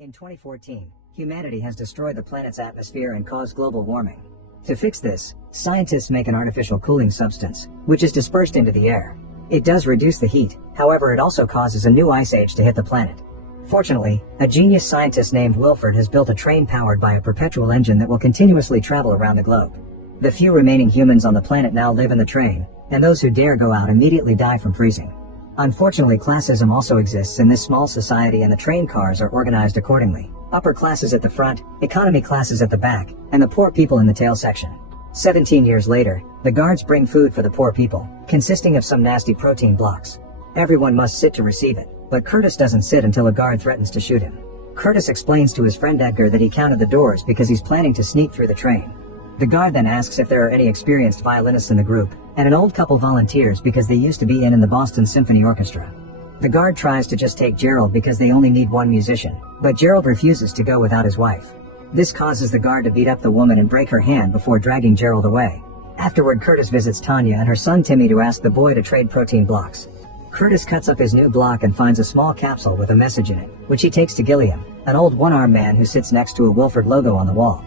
In 2014, humanity has destroyed the planet's atmosphere and caused global warming. To fix this, scientists make an artificial cooling substance, which is dispersed into the air. It does reduce the heat, however it also causes a new ice age to hit the planet. Fortunately, a genius scientist named Wilford has built a train powered by a perpetual engine that will continuously travel around the globe. The few remaining humans on the planet now live in the train, and those who dare go out immediately die from freezing. Unfortunately, classism also exists in this small society, and the train cars are organized accordingly. Upper classes at the front, economy classes at the back, and the poor people in the tail section. 17 years later, the guards bring food for the poor people, consisting of some nasty protein blocks. Everyone must sit to receive it, but Curtis doesn't sit until a guard threatens to shoot him. Curtis explains to his friend Edgar that he counted the doors because he's planning to sneak through the train. The guard then asks if there are any experienced violinists in the group, and an old couple volunteers because they used to be in the Boston Symphony Orchestra. The guard tries to just take Gerald because they only need one musician, but Gerald refuses to go without his wife. This causes the guard to beat up the woman and break her hand before dragging Gerald away. Afterward, Curtis visits Tanya and her son Timmy to ask the boy to trade protein blocks. Curtis cuts up his new block and finds a small capsule with a message in it, which he takes to Gilliam, an old one-armed man who sits next to a Wilford logo on the wall.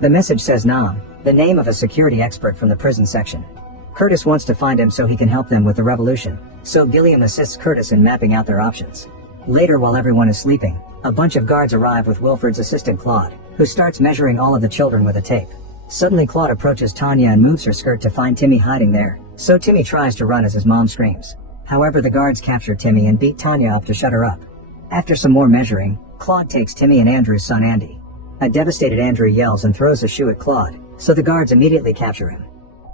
The message says Nam, the name of a security expert from the prison section. Curtis wants to find him so he can help them with the revolution, so Gilliam assists Curtis in mapping out their options. Later, while everyone is sleeping, a bunch of guards arrive with Wilford's assistant Claude, who starts measuring all of the children with a tape. Suddenly Claude approaches Tanya and moves her skirt to find Timmy hiding there, so Timmy tries to run as his mom screams. However, the guards capture Timmy and beat Tanya up to shut her up. After some more measuring, Claude takes Timmy and Andrew's son Andy. A devastated Andrew yells and throws a shoe at Claude, so the guards immediately capture him.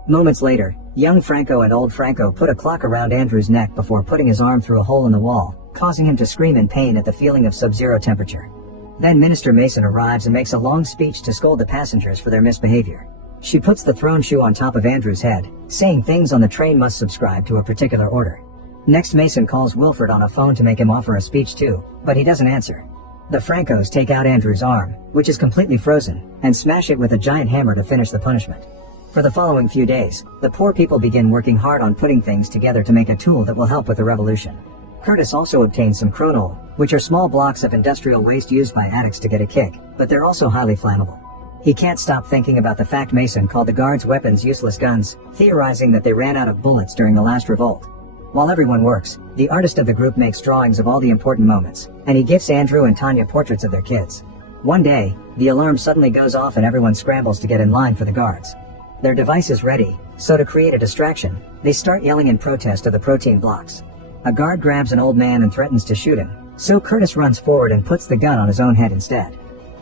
Moments later, young Franco and old Franco put a clock around Andrew's neck before putting his arm through a hole in the wall, causing him to scream in pain at the feeling of sub-zero temperature. Then Minister Mason arrives and makes a long speech to scold the passengers for their misbehavior. She puts the throne shoe on top of Andrew's head, saying things on the train must subscribe to a particular order. Next, Mason calls Wilford on a phone to make him offer a speech too, but he doesn't answer. The Francos take out Andrew's arm, which is completely frozen, and smash it with a giant hammer to finish the punishment. For the following few days, the poor people begin working hard on putting things together to make a tool that will help with the revolution. Curtis also obtains some chronol, which are small blocks of industrial waste used by addicts to get a kick, but they're also highly flammable. He can't stop thinking about the fact Mason called the guards' weapons useless guns, theorizing that they ran out of bullets during the last revolt. While everyone works, the artist of the group makes drawings of all the important moments, and he gifts Andrew and Tanya portraits of their kids. One day, the alarm suddenly goes off and everyone scrambles to get in line for the guards. Their device is ready, so to create a distraction, they start yelling in protest of the protein blocks. A guard grabs an old man and threatens to shoot him, so Curtis runs forward and puts the gun on his own head instead.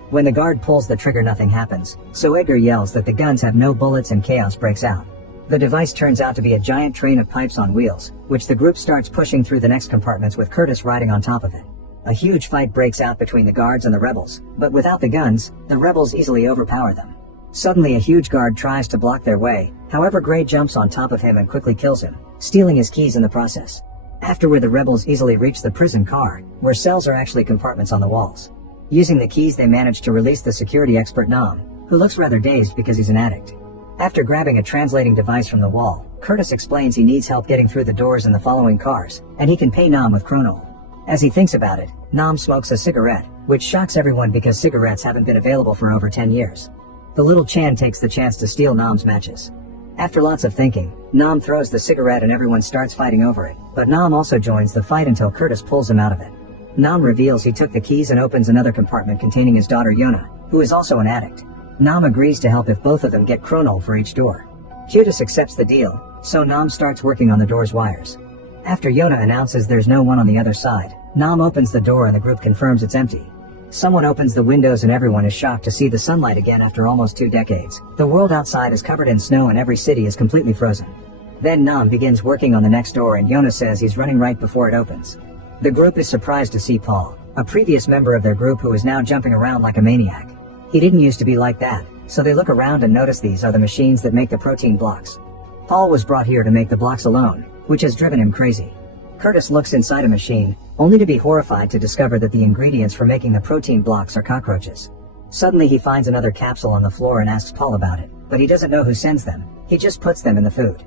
When the guard pulls the trigger, nothing happens, so Edgar yells that the guns have no bullets and chaos breaks out. The device turns out to be a giant train of pipes on wheels, which the group starts pushing through the next compartments with Curtis riding on top of it. A huge fight breaks out between the guards and the rebels, but without the guns, the rebels easily overpower them. Suddenly, a huge guard tries to block their way, however Gray jumps on top of him and quickly kills him, stealing his keys in the process. Afterward, the rebels easily reach the prison car, where cells are actually compartments on the walls. Using the keys, they manage to release the security expert Nam, who looks rather dazed because he's an addict. After grabbing a translating device from the wall, Curtis explains he needs help getting through the doors in the following cars, and he can pay Nam with chronol. As he thinks about it, Nam smokes a cigarette, which shocks everyone because cigarettes haven't been available for over 10 years. The little Chan takes the chance to steal Nam's matches. After lots of thinking, Nam throws the cigarette and everyone starts fighting over it, but Nam also joins the fight until Curtis pulls him out of it. Nam reveals he took the keys and opens another compartment containing his daughter Yona, who is also an addict. Nam agrees to help if both of them get chronol for each door. Curtis accepts the deal, so Nam starts working on the door's wires. After Yona announces there's no one on the other side, Nam opens the door and the group confirms it's empty. Someone opens the windows and everyone is shocked to see the sunlight again after almost 2 decades. The world outside is covered in snow and every city is completely frozen. Then Nam begins working on the next door and Yona says he's running right before it opens. The group is surprised to see Paul, a previous member of their group who is now jumping around like a maniac. He didn't used to be like that, so they look around and notice these are the machines that make the protein blocks. Paul was brought here to make the blocks alone, which has driven him crazy. Curtis looks inside a machine, only to be horrified to discover that the ingredients for making the protein blocks are cockroaches. Suddenly he finds another capsule on the floor and asks Paul about it, but he doesn't know who sends them, he just puts them in the food.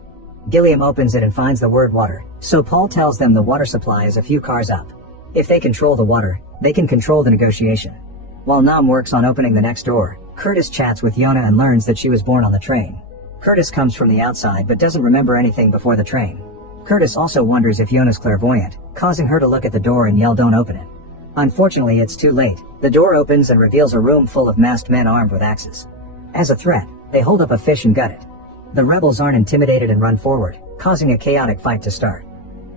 Gilliam opens it and finds the word water, so Paul tells them the water supply is a few cars up. If they control the water, they can control the negotiation. While Nam works on opening the next door, Curtis chats with Yona and learns that she was born on the train. Curtis comes from the outside but doesn't remember anything before the train. Curtis also wonders if Yona's clairvoyant, causing her to look at the door and yell, "Don't open it." Unfortunately, it's too late. The door opens and reveals a room full of masked men armed with axes. As a threat, they hold up a fish and gut it. The rebels aren't intimidated and run forward, causing a chaotic fight to start.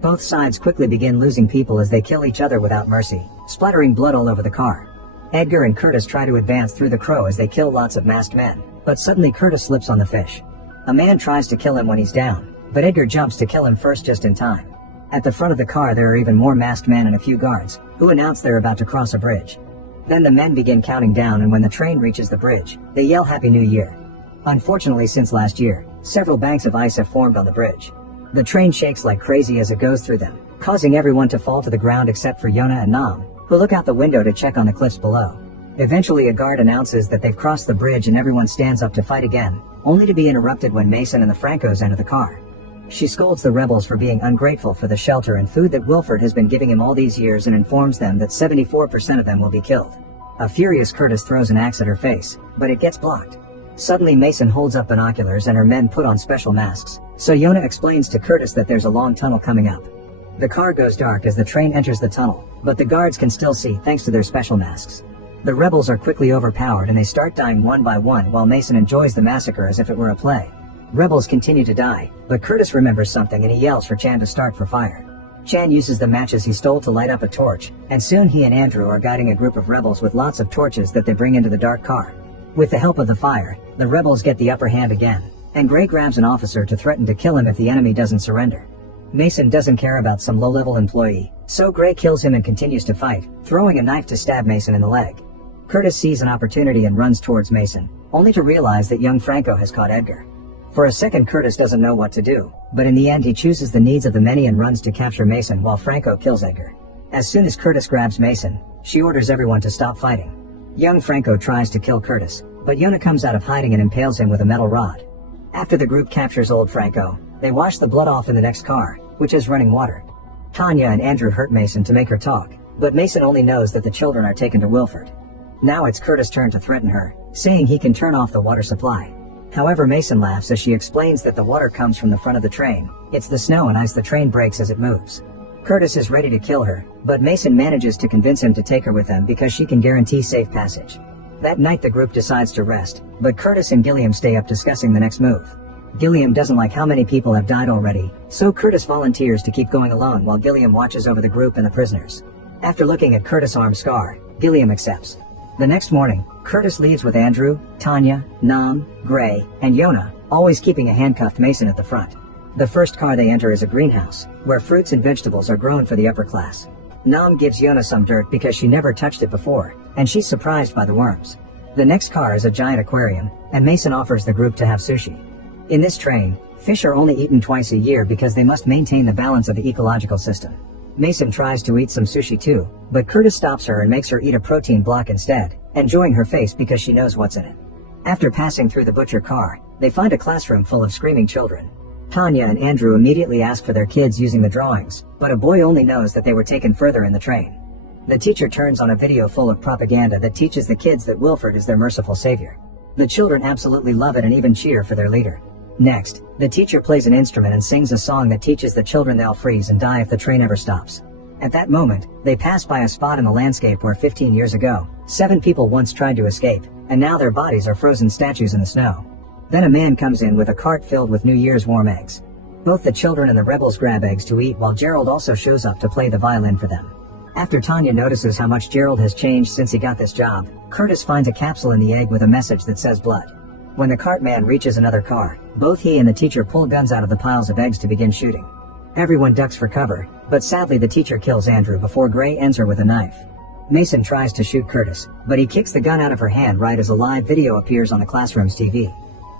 Both sides quickly begin losing people as they kill each other without mercy, splattering blood all over the car. Edgar and Curtis try to advance through the crow as they kill lots of masked men, but suddenly Curtis slips on the fish. A man tries to kill him when he's down, but Edgar jumps to kill him first just in time. At the front of the car there are even more masked men and a few guards, who announce they're about to cross a bridge. Then the men begin counting down, and when the train reaches the bridge, they yell Happy New Year. Unfortunately, since last year, several banks of ice have formed on the bridge. The train shakes like crazy as it goes through them, causing everyone to fall to the ground except for Yona and Nam, who look out the window to check on the cliffs below. Eventually a guard announces that they've crossed the bridge and everyone stands up to fight again, only to be interrupted when Mason and the Francos enter the car. She scolds the rebels for being ungrateful for the shelter and food that Wilford has been giving him all these years and informs them that 74% of them will be killed. A furious Curtis throws an axe at her face, but it gets blocked. Suddenly Mason holds up binoculars and her men put on special masks, so Yona explains to Curtis that there's a long tunnel coming up. The car goes dark as the train enters the tunnel, but the guards can still see thanks to their special masks. The rebels are quickly overpowered and they start dying one by one while Mason enjoys the massacre as if it were a play. Rebels continue to die, but Curtis remembers something and he yells for Chan to start for fire. Chan uses the matches he stole to light up a torch, and soon he and Andrew are guiding a group of rebels with lots of torches that they bring into the dark car. With the help of the fire, the rebels get the upper hand again, and Gray grabs an officer to threaten to kill him if the enemy doesn't surrender. Mason doesn't care about some low-level employee, so Gray kills him and continues to fight, throwing a knife to stab Mason in the leg. Curtis sees an opportunity and runs towards Mason, only to realize that young Franco has caught Edgar. For a second Curtis doesn't know what to do, but in the end he chooses the needs of the many and runs to capture Mason while Franco kills Edgar. As soon as Curtis grabs Mason, she orders everyone to stop fighting. Young Franco tries to kill Curtis, but Yona comes out of hiding and impales him with a metal rod. After the group captures old Franco, they wash the blood off in the next car, which has running water. Tanya and Andrew hurt Mason to make her talk, but Mason only knows that the children are taken to Wilford. Now it's Curtis' turn to threaten her, saying he can turn off the water supply. However, Mason laughs as she explains that the water comes from the front of the train. It's the snow and ice the train breaks as it moves. Curtis is ready to kill her, but Mason manages to convince him to take her with them because she can guarantee safe passage. That night the group decides to rest, but Curtis and Gilliam stay up discussing the next move. Gilliam doesn't like how many people have died already, so Curtis volunteers to keep going alone while Gilliam watches over the group and the prisoners. After looking at Curtis' arm scar, Gilliam accepts. The next morning, Curtis leaves with Andrew, Tanya, Nam, Gray, and Yona, always keeping a handcuffed Mason at the front. The first car they enter is a greenhouse, where fruits and vegetables are grown for the upper class. Nam gives Yona some dirt because she never touched it before, and she's surprised by the worms. The next car is a giant aquarium, and Mason offers the group to have sushi. In this train, fish are only eaten twice a year because they must maintain the balance of the ecological system. Mason tries to eat some sushi too, but Curtis stops her and makes her eat a protein block instead, enjoying her face because she knows what's in it. After passing through the butcher car, they find a classroom full of screaming children. Tanya and Andrew immediately ask for their kids using the drawings, but a boy only knows that they were taken further in the train. The teacher turns on a video full of propaganda that teaches the kids that Wilford is their merciful savior. The children absolutely love it and even cheer for their leader. Next, the teacher plays an instrument and sings a song that teaches the children they'll freeze and die if the train ever stops. At that moment, they pass by a spot in the landscape where 15 years ago, 7 people once tried to escape, and now their bodies are frozen statues in the snow. Then a man comes in with a cart filled with New Year's warm eggs. Both the children and the rebels grab eggs to eat while Gerald also shows up to play the violin for them. After Tanya notices how much Gerald has changed since he got this job, Curtis finds a capsule in the egg with a message that says blood. When the cart man reaches another car, both he and the teacher pull guns out of the piles of eggs to begin shooting. Everyone ducks for cover, but sadly the teacher kills Andrew before Gray ends her with a knife. Mason tries to shoot Curtis, but he kicks the gun out of her hand right as a live video appears on the classroom's TV.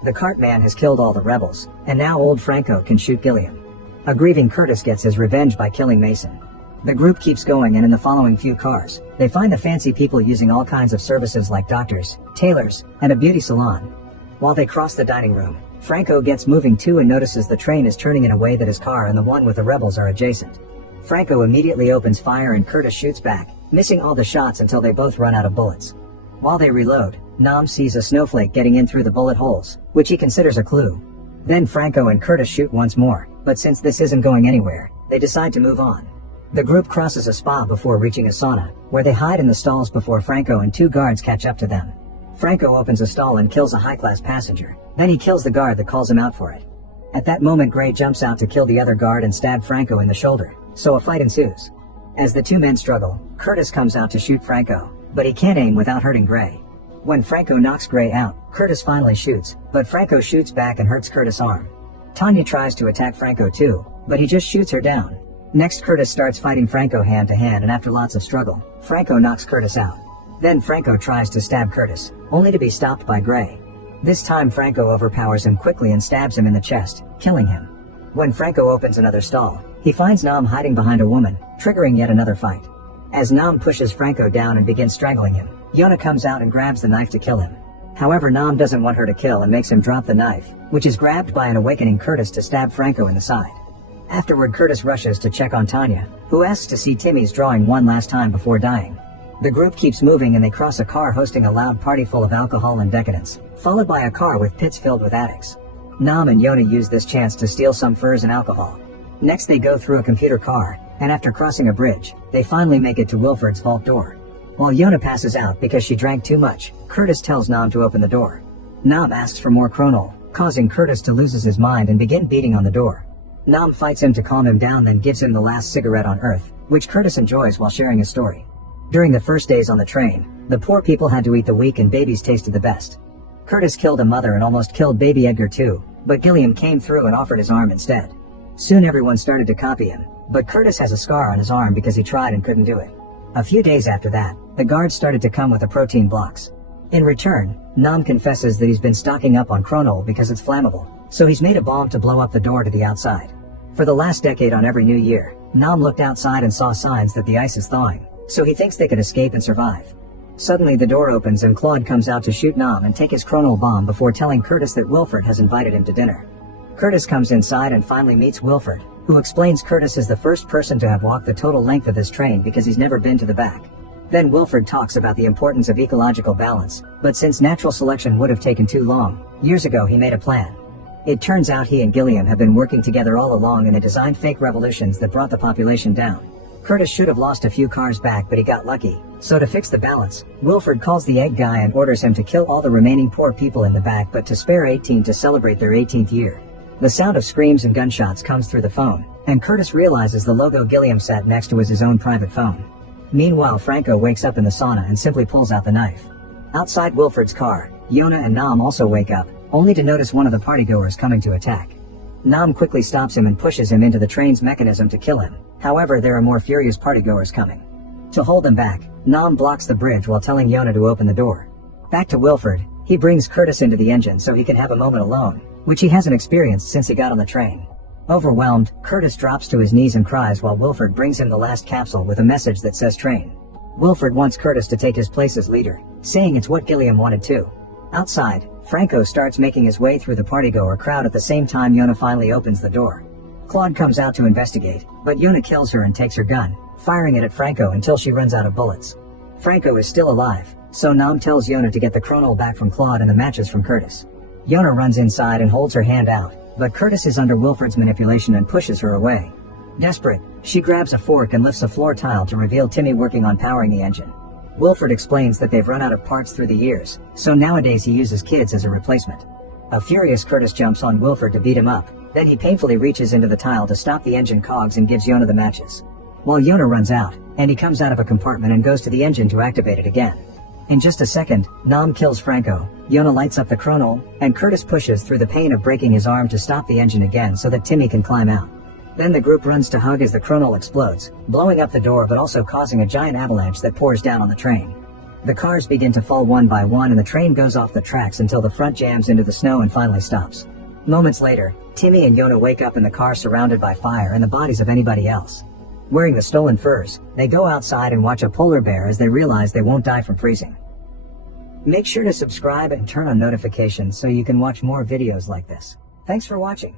The cart man has killed all the rebels, and now old Franco can shoot Gilliam. A grieving Curtis gets his revenge by killing Mason. The group keeps going, and in the following few cars, they find the fancy people using all kinds of services like doctors, tailors, and a beauty salon. While they cross the dining room, Franco gets moving too and notices the train is turning in a way that his car and the one with the rebels are adjacent. Franco immediately opens fire and Curtis shoots back, missing all the shots until they both run out of bullets. While they reload, Nam sees a snowflake getting in through the bullet holes, which he considers a clue. Then Franco and Curtis shoot once more, but since this isn't going anywhere, they decide to move on. The group crosses a spa before reaching a sauna, where they hide in the stalls before Franco and 2 guards catch up to them. Franco opens a stall and kills a high-class passenger, then he kills the guard that calls him out for it. At that moment Gray jumps out to kill the other guard and stab Franco in the shoulder, so a fight ensues. As the 2 men struggle, Curtis comes out to shoot Franco, but he can't aim without hurting Gray. When Franco knocks Gray out, Curtis finally shoots, but Franco shoots back and hurts Curtis' arm. Tanya tries to attack Franco too, but he just shoots her down. Next Curtis starts fighting Franco hand to hand, and after lots of struggle, Franco knocks Curtis out. Then Franco tries to stab Curtis, only to be stopped by Gray. This time Franco overpowers him quickly and stabs him in the chest, killing him. When Franco opens another stall, he finds Nam hiding behind a woman, triggering yet another fight. As Nam pushes Franco down and begins strangling him, Yona comes out and grabs the knife to kill him. However, Nam doesn't want her to kill and makes him drop the knife, which is grabbed by an awakening Curtis to stab Franco in the side. Afterward, Curtis rushes to check on Tanya, who asks to see Timmy's drawing one last time before dying. The group keeps moving and they cross a car hosting a loud party full of alcohol and decadence, followed by a car with pits filled with addicts. Nam and Yona use this chance to steal some furs and alcohol. Next they go through a computer car, and after crossing a bridge, they finally make it to Wilford's vault door. While Yona passes out because she drank too much, Curtis tells Nam to open the door. Nam asks for more chronol, causing Curtis to lose his mind and begin beating on the door. Nam fights him to calm him down, then gives him the last cigarette on Earth, which Curtis enjoys while sharing his story. During the first days on the train, the poor people had to eat the weak and babies tasted the best. Curtis killed a mother and almost killed baby Edgar too, but Gilliam came through and offered his arm instead. Soon everyone started to copy him, but Curtis has a scar on his arm because he tried and couldn't do it. A few days after that, the guards started to come with the protein blocks. In return, Nam confesses that he's been stocking up on chronol because it's flammable, so he's made a bomb to blow up the door to the outside. For the last decade on every new year, Nam looked outside and saw signs that the ice is thawing, so he thinks they could escape and survive. Suddenly the door opens and Claude comes out to shoot Nam and take his chronol bomb before telling Curtis that Wilford has invited him to dinner. Curtis comes inside and finally meets Wilford, who explains Curtis is the first person to have walked the total length of this train because he's never been to the back. Then Wilford talks about the importance of ecological balance, but since natural selection would have taken too long, years ago he made a plan. It turns out he and Gilliam have been working together all along and they designed fake revolutions that brought the population down. Curtis should have lost a few cars back, but he got lucky, so to fix the balance, Wilford calls the egg guy and orders him to kill all the remaining poor people in the back but to spare 18 to celebrate their 18th year. The sound of screams and gunshots comes through the phone, and Curtis realizes the logo Gilliam sat next to is his own private phone. Meanwhile, Franco wakes up in the sauna and simply pulls out the knife. Outside Wilford's car, Yona and Nam also wake up, only to notice one of the partygoers coming to attack. Nam quickly stops him and pushes him into the train's mechanism to kill him. However, there are more furious partygoers coming. To hold them back, Nam blocks the bridge while telling Yona to open the door. Back to Wilford, he brings Curtis into the engine so he can have a moment alone, which he hasn't experienced since he got on the train. Overwhelmed, Curtis drops to his knees and cries while Wilford brings him the last capsule with a message that says train. Wilford wants Curtis to take his place as leader, saying it's what Gilliam wanted too. Outside, Franco starts making his way through the partygoer crowd at the same time Yona finally opens the door. Claude comes out to investigate, but Yona kills her and takes her gun, firing it at Franco until she runs out of bullets. Franco is still alive, so Nam tells Yona to get the chronol back from Claude and the matches from Curtis. Yona runs inside and holds her hand out, but Curtis is under Wilford's manipulation and pushes her away. Desperate, she grabs a fork and lifts a floor tile to reveal Timmy working on powering the engine. Wilford explains that they've run out of parts through the years, so nowadays he uses kids as a replacement. A furious Curtis jumps on Wilford to beat him up, then he painfully reaches into the tile to stop the engine cogs and gives Yona the matches. While Yona runs out, and he comes out of a compartment and goes to the engine to activate it again. In just a second, Nam kills Franco, Yona lights up the chronol, and Curtis pushes through the pain of breaking his arm to stop the engine again so that Timmy can climb out. Then the group runs to hug as the chronol explodes, blowing up the door but also causing a giant avalanche that pours down on the train. The cars begin to fall one by one and the train goes off the tracks until the front jams into the snow and finally stops. Moments later, Timmy and Yona wake up in the car surrounded by fire and the bodies of anybody else. Wearing the stolen furs, they go outside and watch a polar bear as they realize they won't die from freezing. Make sure to subscribe and turn on notifications so you can watch more videos like this. Thanks for watching.